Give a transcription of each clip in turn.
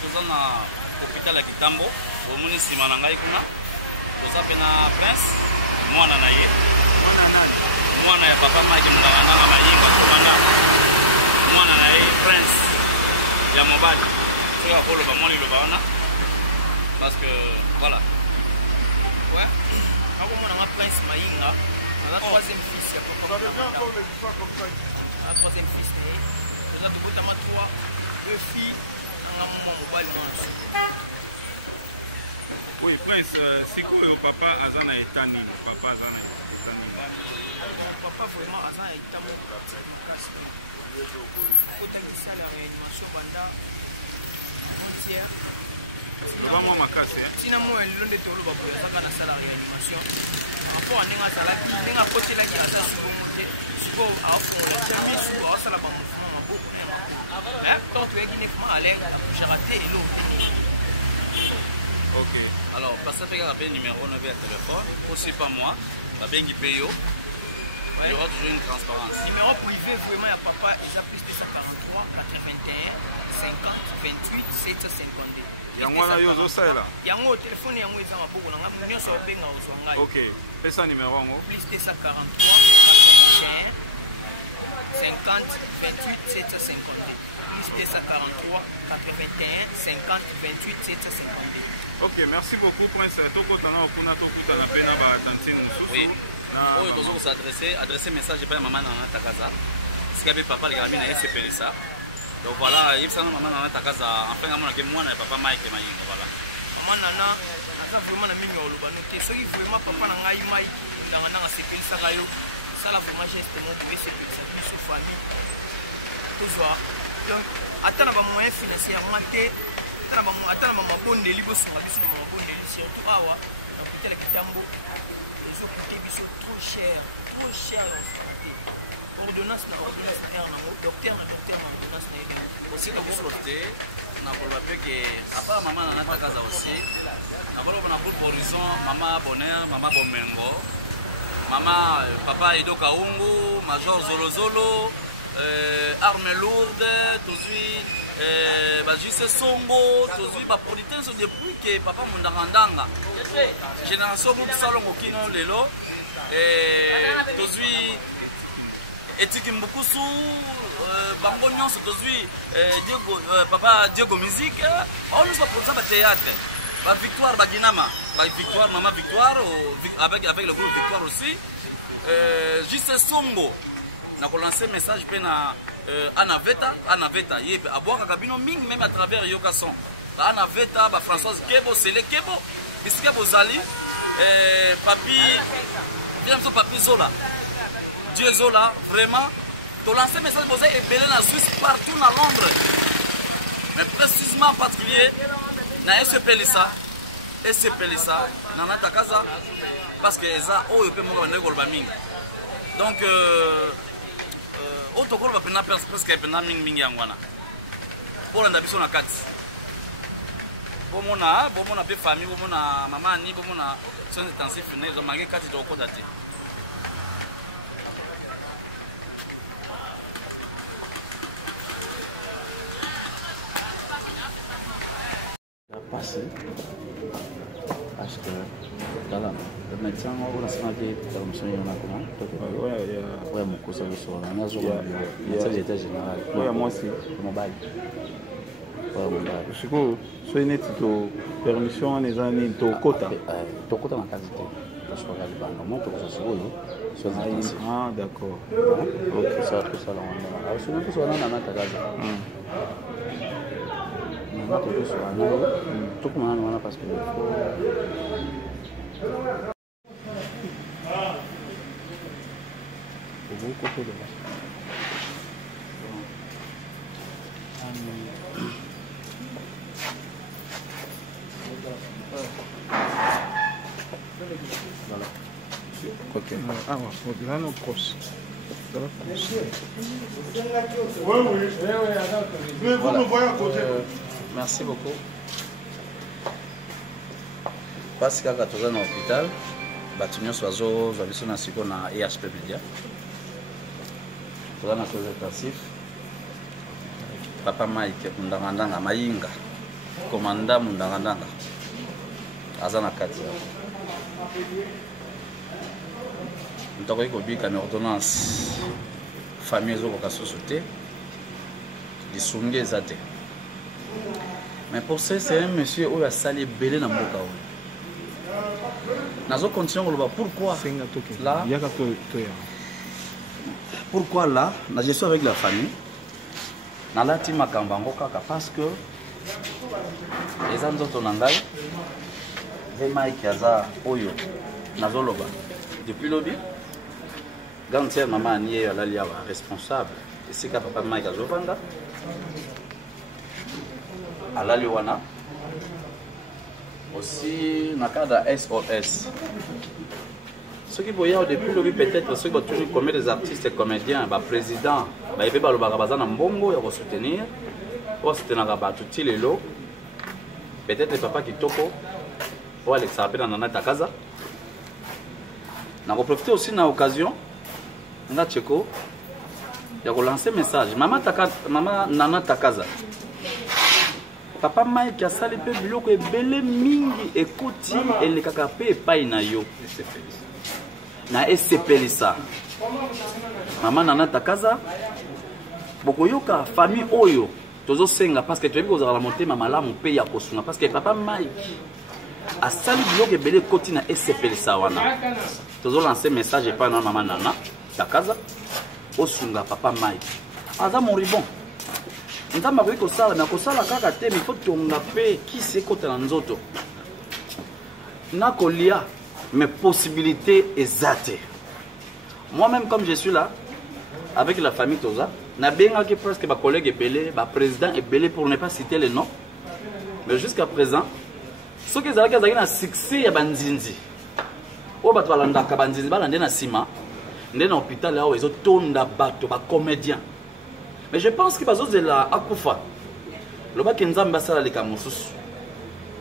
toza na hôpital ya Kitambo omoni nsima na ngai kuna toza pe na Prince mwana na ye mwana ya papa Mike Mundangandanga Mayinga wana mwana na ye Prince ya mobali soki akoloba mwana liloba wana parce que voilà ouais akomona nga Prince Mayinga la troisième fils ya papa la troisième fils na ye toza tokotama 2 filles nanga mama mobali mwanso. Oui, Prince, sikoyo papa aza na état nini? Papa aza na état nini? Papa vraiment aza na état moko kasi kotangisa la réanimation banda entière. Loba mwa makasi tina mo elilo nde toloba boye azaka na sala réanimation rapport ndenge azalaki ndenge akotelaki aza sikomo te sikoyo aofongola misu aosala bamofuma maboko mais quand toyaki nekoma alere akouchaka te elo te. Ok, alors parce que le numéro 9 à téléphone, aussi pas moi, la bengi payo, il y aura toujours une transparence. Numéro privé vraiment il y a papa, il a plus de 143 81 50 28 752. Yango na yo zo sala. Yango téléphone yango eza maboko nanga nyonso obenga ozwanga. Ok, pesa numéro yango. Plus de 143 81 50 28 752. Plus de 143 81 50 28 752. Ok, merci beaucoup Prince. Tokotana okuna tokutana pe na ba tantine mususu. Oui. Oyo tozo ko adresser message pa maman na Takaza. Sikabe papa le gamina SPL ça. Donc voilà, il s'en maman na Takaza enfin amona ke mwana papa Mike Mayinga voilà. Maman nana asa vraiment na mingi oloba no te soki vraiment papa na ngai Mike ndanga SPL ça kayo. Ça la vraiment geste mo pour SPL ça biso famille. Tozwa. Donc atana ba moyen financier monter atana mabondeli bosunga biso na mabondeli surtout awa na hôpital ya Kitambo ezokuta biso trop cher en santé. Ordonnance na docteur na ordonnance na yele aussi que vous sortez na koloba pe que à part maman na Takaza aussi akolo na groupe Horizon mama Bonheur mama Bomengo mama papa Edo Kaungu major Zolozolo armes lourdes tozui juste songo tozui ba producteurs depuis que papa Mundangandanga génération groupe salongo kino lelo tozui etiki mbukusu bango nyonso tozui Diego papa Diego musique on nous propose ba théâtre ba victoire ba Ginama ba victoire mama victoire avec le groupe victoire aussi juste songo na ko lancer message pe na Anaveta yebe aboka kabino mingi même à travers yoga son Anaveta ba Françoise Kebo Sele Kebo bisika bozali papi bien so papi Zola Dieu Zola vraiment to lancer message bozé et belé na Suisse partout na Londres mais précisément en particulier na SPLisa na Takaza parce que eza oyo pe monga ndeko ba mingi donc otokolo ba pena presque pena mingi yangwana pour la biso na kati bomona pe famille bomona mama ni bomona son intensif ne zo mangi kati to koda te la passé parce que voilà le médecin on a senti permission il y en a comment ouais mon cousin le soir on a joué médecin d'état général ouais moi aussi mobile siko so net to permission les années to kota na qualité parce que la banque monte pour ça c'est ah d'accord ok ça tout ça là on a sur tout ça on a na Takaza tout ça on tout comment on a parce que beaucoup de voilà. Ok. Ah ouais, là nos proches. Merci beaucoup. Parce qu'à 14 ans à l'hôpital, bâtiment soiseau, j'avais son asiko na EHP Media. Pour un assuré intensif. Papa Mike Mundangandanga Mayinga. komanda mundanga aza na kati ntokoki kobika na ordonnance famille ezokoka susu te lisungi eza te mais pour ça c'est un monsieur oyo asali ebele na mboka oyo nazo continue koloba pourquoi là je suis avec la famille nalati makambo yango kaka parce que eza nzoto na ngai Mike aza oyo nazoloba depuis lobi gantier mama anie alali awa responsable esika papa Mike azovanda alali wana aussi na cadre SOS ceux qui voyaient depuis lobi peut-être ceux qui ont toujours comme des artistes et comédiens ba président ba yebe balobaka baza na mbongo ya ko soutenir bato ti lelo peut-être papa kitoko o Alexa Pena Nana Takaza na profiter aussi na occasion nga Tcheko ya ko lancer message mama Nana Takaza papa Mike asali pe biloko ebele mingi ekoti elekaka pe epai na yo na esepelisa mama Nana Takaza bokoyoka famille oyo tozo senga parce que tu as vu kozala motema malamu pe ya kosunga parce que papa Mike asali biloko ebele ekoti na esepelisa wana tozo lancer message epai na mama Nana Takaza osunga papa Mike aza moribon nzamba koki kosala na kosala kaka te mais faut tonga pe kisi ekota na nzoto na kolia mes possibilités eza te moi-même comme je suis là avec la famille toza na bengaki presque ba collègue ebele ba président ebele pour ne pas citer les noms mais jusqu'à présent ceux qui ezalaki na succès ya banzinzi oyo bato balandaka banzinzi balande na nsima nde na hôpital awa ezotonda bato bacomédien mais je pense que bazozela akufa lobaki nzambe asala likambo mosusu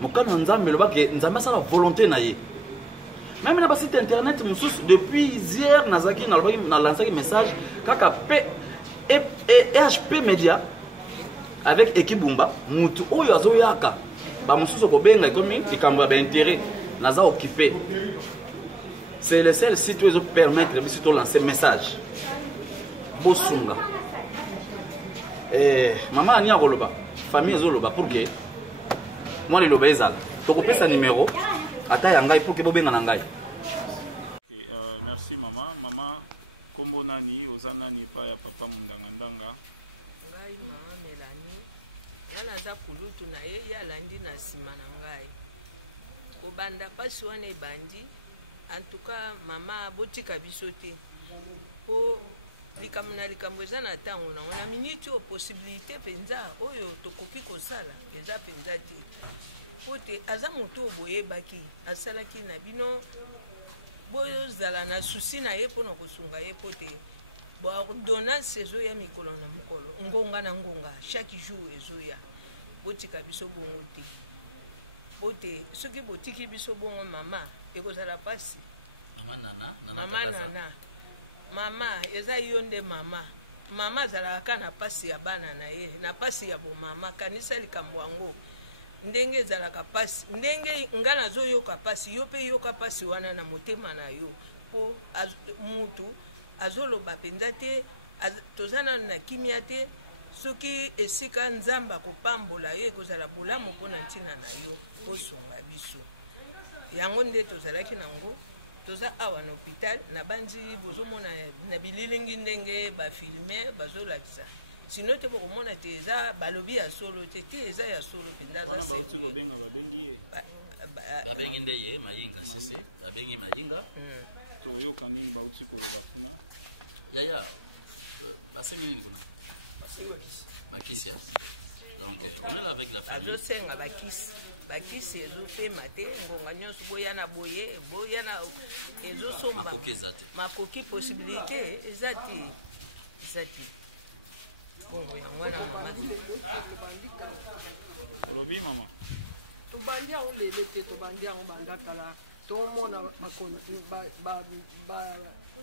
mokano ya nzambe lobaki nzambe asala volonté na ye même na basite internet mosusu depuis hier nazaki nalansaki message kaka pe HP Media avec équipe Bumba mutu oyo azoyaka ba mosusu kobenga ekomi likambo ya baintérêt naza occupé c'est le seul site où ils permettre de se lancer message bosunga maman ani akoloba famille ezoloba pour que moi liloba ezala tokopesa numéro ata ya ngai pour que bobenga na ngai. Merci maman. Maman kombo nani oza nani pa ya papa mundanga ndanga ngai mama Melanie yana za kulutu na ye yalandi na sima na ngai kobanda pasi wana ebandi en tout cas mama botika biso te po likambo na likambo eza na ntango nango na miniti oyo possibilité mpenza oyo tokoki kosala eza mpenza te po te aza moto oyo boyebaki asalaki na bino bozala na susi na ye mpona kosunga ye po te boordonnance ezoya mikolo na mokolo ngonga na ngonga chaque jour ezoya botika biso bongo te po te soki botiki biso bongo mama ekozala pasi mama Nana mama eza yo nde mama azalaka na pasi ya bana na ye na pasi ya bomama kanisa likambo yango ndenge ezalaka pasi ndenge nga nazoyoka pasi yo mpe yoka pasi wana na motema na yo mpo mutu azoloba mpenza te toza nano na kimia te soki esika nzambe akopambola yo ekozala bolamu mpona ntina na yo osunga biso yango nde tozalaki nango toza awa na hôpital na bandi bozomona na bililingi ndenge bafilme bazolakisa sino te bokomona te eza balobi ya solo te eza ya solo mpenza aza serie abengi nde ye mayinga sisi abengi mayinga toyoka nini bauti koloba yaya basengi nini kuna bakisi donc on est avec la famille azosenga bakisi ezopema te ngonga nyonso boya na boye boya na ezosomba makoki possibilité eza te bongo yango wana olobi mama tobandi yango lelo te tobandi yango banda kala tomona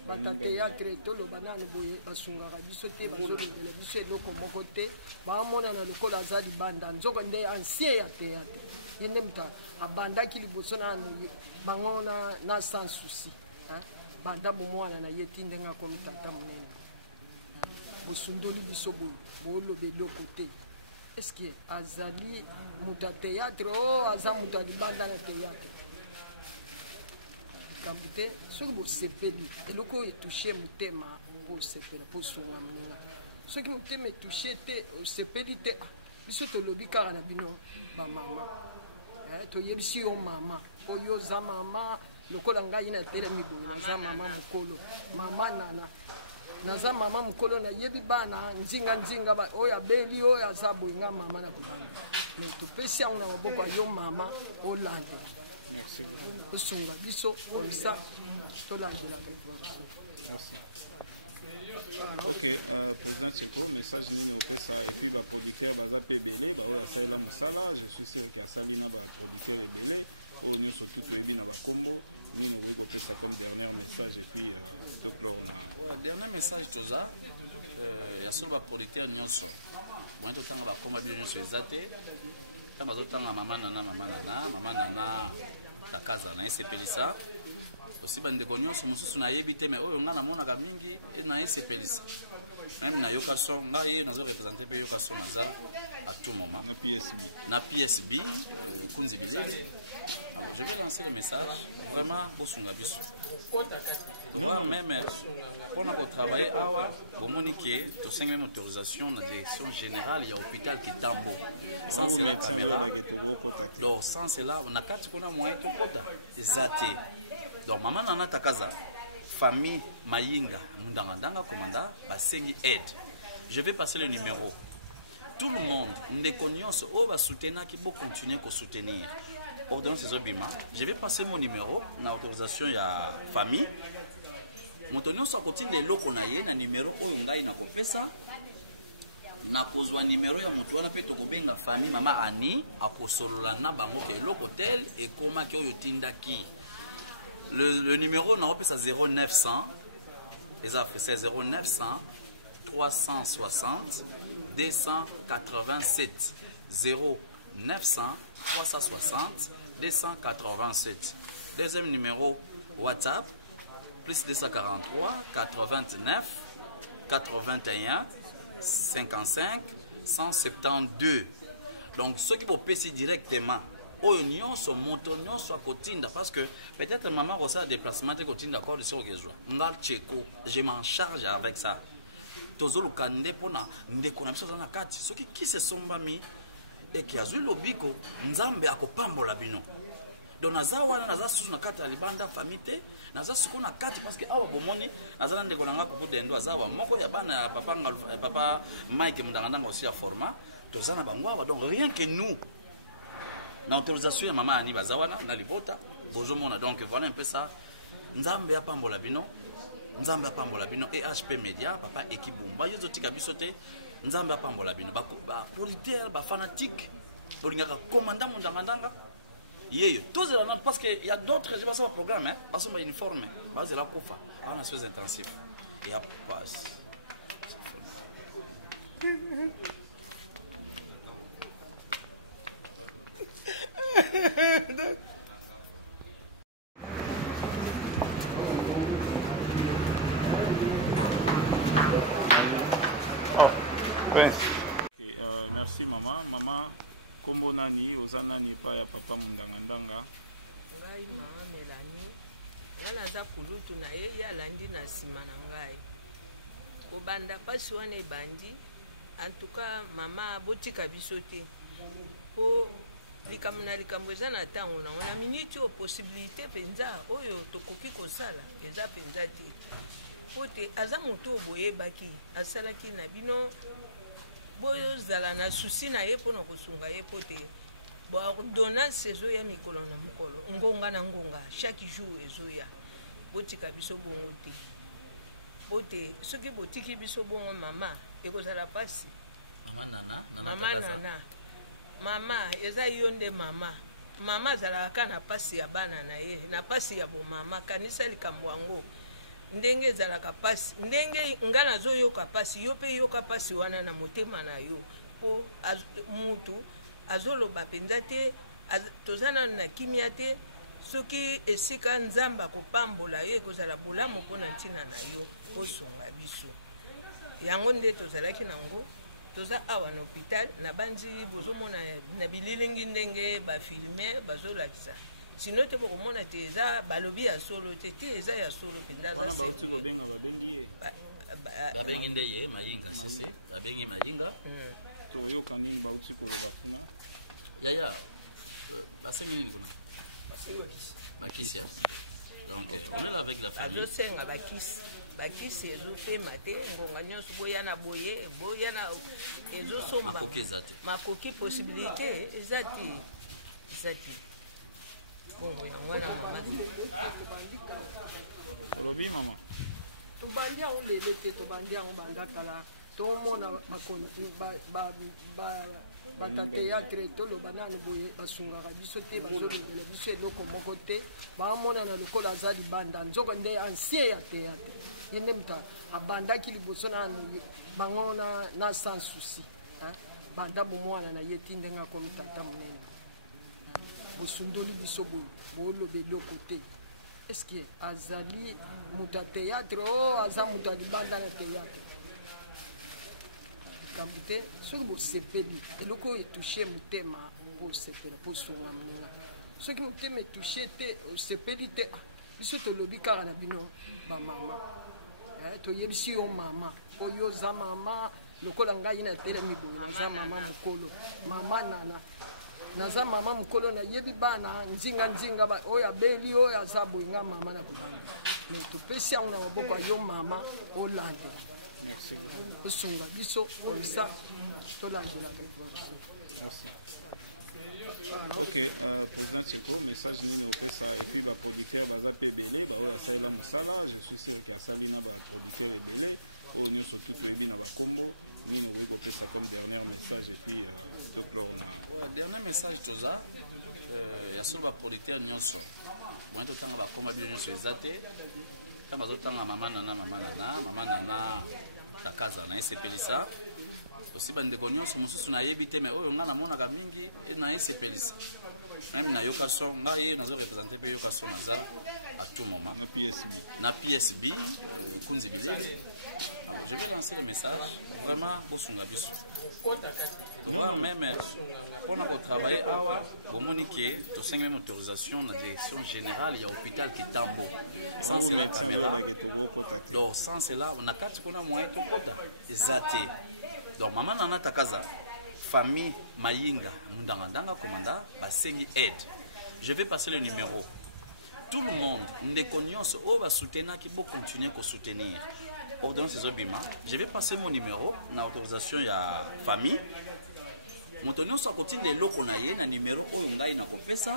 bata théâtre toloba nanu boye basungaka biso te bazolobela biso eloko moko te baamonana lokola aza libanda nzoko nde ancien ya théâtre ye nde moto abandaki liboso nanu bango na sans souci banda bomwana na ye ti ndenge akomi tata monene bosundoli biso boye booloba eloko te estce azali moto ya théâtre o aza moto ya libanda na théâtre likambo te soki bosepeli eloko oyo etouche motema bosepela bosunga moninga soki motema etouche te osepeli te biso tolobi kaka na bino bamama toyebisi yo mama oyo oza mama lokola ngai natelemi boye naza mama mokolo mama nana naza mama mokolo nayebi bana nzinga oyo abeli oyo aza boye nga mama na kobanda me topesi yango na maboko ya yo mama olandela osunga biso komisa tolandelaka président Cheko, message nini opesa epuis baproducteur baza mpe ebele baoyo basalela mosala je suis sûr ke asali na baproducteur ebele oyo nyonso tutoyebi na bakombo nini okoki kopesa comme dernier message epuis dernier message toza ya solo baproducteur nyonso moyen totanga bakombo bino nyonso eza te ntango bazotanga mama nana takaza na esepelisa osi bandeko nyonso mosusu nayebi te me oyo ngai namonaka mingi na esepelisa meme nayoka so ngai ye nazorepresente mpe yoka so naza à tout moment na PSB kunzi bilele je vais lancer le message vraiment bosunga biso même mpona kotravaille awa bomoni ke tosengi meme autorisation na direction générale ya hôpital Kitambo sans cela caméra donc sans cela na kati kuna moyen tokota eza te donc mama nana takaza famille Mayinga Mundangandanga commanda basengi aide. Je vais passer le numéro. Tout le monde ndeko nyonso o ba soutenir qui peut continuer ko soutenir. Ordonnance ces obima. Je vais passer mon numéro na autorisation ya famille. Moto nyonso akoti lelo ko na ye na numéro oyo ngai na kopesa. Na kozwa numéro ya moto wana pe tokobenga famille mama Ani akosolola na bango ke l'hôtel et koma ke oyo tindaki. Le numéro n'a pas 0900, c'est 0900 360 287 0900 360 287. Deuxième numéro WhatsApp plus 243 89 81 55 172. Donc ceux qui vont payer directement oignon so montonyon so kotinda parce que peut-être maman reçoit déplacement de kotinda corps de sur gezwa ngal cheko je m'en charge avec ça tozolo kande pona ndeko na biso na kati soki ki se sombami et qui azui lobiko nzambe akopambola bino donc naza wana naza susu na kati ya libanda famille naza suku na kati parce que awa bomoni naza ndeko nanga ko dendo azawa moko ya bana papa Mike Mundangandanga aussi à format tozana bangwa donc rien que nous na autorisation ya mama Ani bazawana na libota bozomona donc voilà un peu ça nzambe ya pambola bino et HP Media papa ekibumba yozo tika bisote nzambe ya pambola bino ba politique ba fanatique bolingaka commandant Mundangandanga yeyo tozela na parce que il y a d'autres je passe au programme hein parce que uniforme base la kufa ana soins intensifs et à passe Oh, Prince. Merci maman. Maman, kombo nani ozana ni pa ya papa Mundangandanga. Ngai mama Melanie. Yana za kulutu na ye yalandi na sima na ngai. Kobanda pasi wana ebandi. En tout cas mama botika biso te. Po likambo eza na ntango nango na minute oyo possibilité mpenza oyo tokoki kosala eza mpenza te po te aza moto oyo boyebaki asalaki na bino bozala na susi na ye mpona kosunga ye po te boordonnance ezoya mikolo na mokolo ngonga na ngonga chaque jour ezoya botika biso bongo te po te soki botiki biso bongo mama ekozala pasi mama nana mama eza yo nde mama azalaka na pasi ya bana na ye na pasi ya bomama kanisa likambo yango ndenge ezalaka mpasi ndenge nga nazoyoka mpasi yo mpe yoka mpasi wana na motema na yo mpo mutu azoloba mpenza te toza nano na kimia te soki esika nzambe akopambola yo ekozala bolamu mpona ntina na yo osunga biso yango nde tozalaki nango toza awa na hôpital na bandi bozomona na bililingi ndenge bafilme bazolakisa sino te bokomona te eza balobi ya solo te eza ya solo mpenza aza serie abengi nde ye mayinga sisi abengi mayinga yaya basengi nini kuna bakisi donc on est avec la famille azosenga bakisi ezopema te ngonga nyonso boya na boye boya na ezosomba makoki possibilité eza te bongo yango wana mama tobandi yango lele te tobandi yango banda kala tomona batateatre toloba nani boye basungaka biso te bazolobela biso eloko moko te baamonana lokola aza libanda nzoko nde ancien ya théâtre ye nde moto abandaki liboso nanu bango na sans souci banda bomwana na ye ti ndenge akomi tata monene bosundoli biso boye booloba eloko te estce azali moto ya théâtre o aza moto ya libanda na théâtre likambo te soki bosepeli eloko oyo etushe motema bosepela bosunga moninga soki motema etushe te osepeli te biso tolobi kaka na bino bamama toyebisi yo mama oyo oza mama lokola ngai natelemi boye naza mama mokolo mama nana naza mama mokolo nayebi bana nzinga oyo abeli oyo aza boye nga mama na kobanga me topesi yango na maboko ya yo mama olandela osunga biso komisa tolandelaka président Tsiko, message nini opesa epi baproducteur baza mpe ebele baoyo basalela mosala je suis sûr ke asali na baproducteur ebele oyo nyonso tu toyebi na bakombo nini okoki kopesa comme dernier message epi dernier message toza ya so baproducteur nyonso moye totanga bakombo bino nyonso eza te ntango bazotanga mama nana takaza na esepelisa osi bandeko nyonso mosusu nayebi te me oyo nga namonaka mingi na esepelisa meme nayoka so ngai nazorepresente mpe yoka so naza à tout moment na PSB kunzi bilele je vais lancer le message vraiment bosunga biso voir même mpona kotravaille awa bomoni ke tosengi meme autorisation na direction générale ya hôpital Kitambo sans cela caméra donc sans cela na kati kuna moyen tokota eza te donc mama nana takaza famille mayinga mundanga komanda basengi aide je vais passer le numéro tout le monde ndeko nyonso oyo basoutenaki bocontinue kosoutenir ordonnance ezobima je vais passer mon numéro na autorisation ya famille moto nyonso akotinda eloko na ye na numéro oyo ngai nakopesa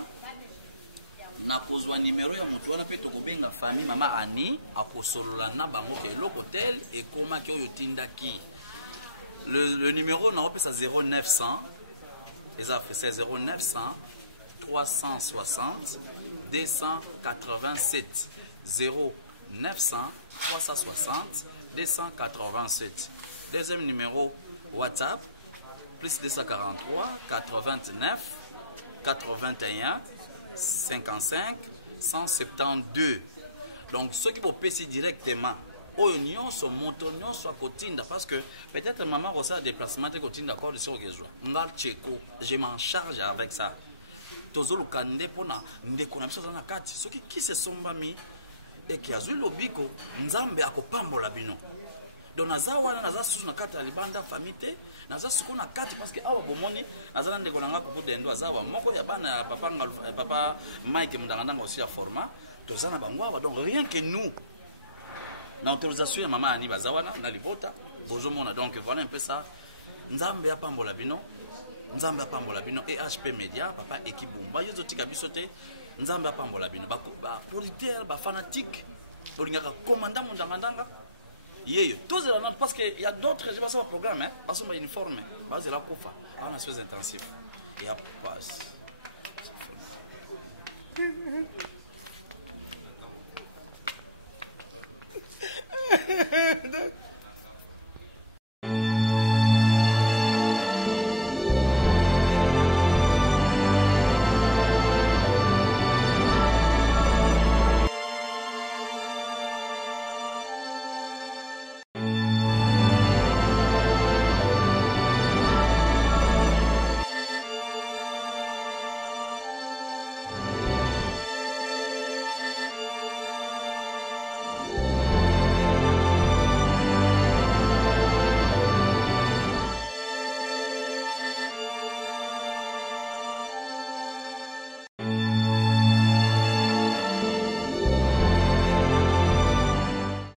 nakozwa numéro ya moto wana mpe tokobenga famille mama ani akosolola na bango ke eloko tel ekomaki oyo tindaki le numéro nakopesa 0900 c'est 0900 360 287 0900 360 287. Deuxième numéro WhatsApp plus 243 89 81 55 172. Donc ceux qui vont payer directement oyo nyonso moto nyonso akotinda parce que peut-être maman rosala déplacement te kotinda corps de surgezwa ngal cheko je m'en charge avec ça tozoluka nde mpona ndeko na biso aza na kati soki kisi esombami eke azwi lobiko nzambe akopambola bino donc naza wana naza susu na kati ya libanda famille te naza suku na kati parce que awa bomoni naza na ndeko na nga kopo dendo aza awa moko ya bana ya papa Mike mundangandanga aussi ya format toza na bango awa donc rien que nous na autorisation ya mama ani bazawana na libota bozomona donc voilà un peu ça nzambe apambola bino et HP Media papa ekibumba yozo tika biso te nzambe apambola bino ba producteur ba fanatique bolingaka commandant mundangandanga yeyo tozela na parce que il y a d'autres je passe au programme hein parce que uniforme base la kufa on a soins intensifs et à passe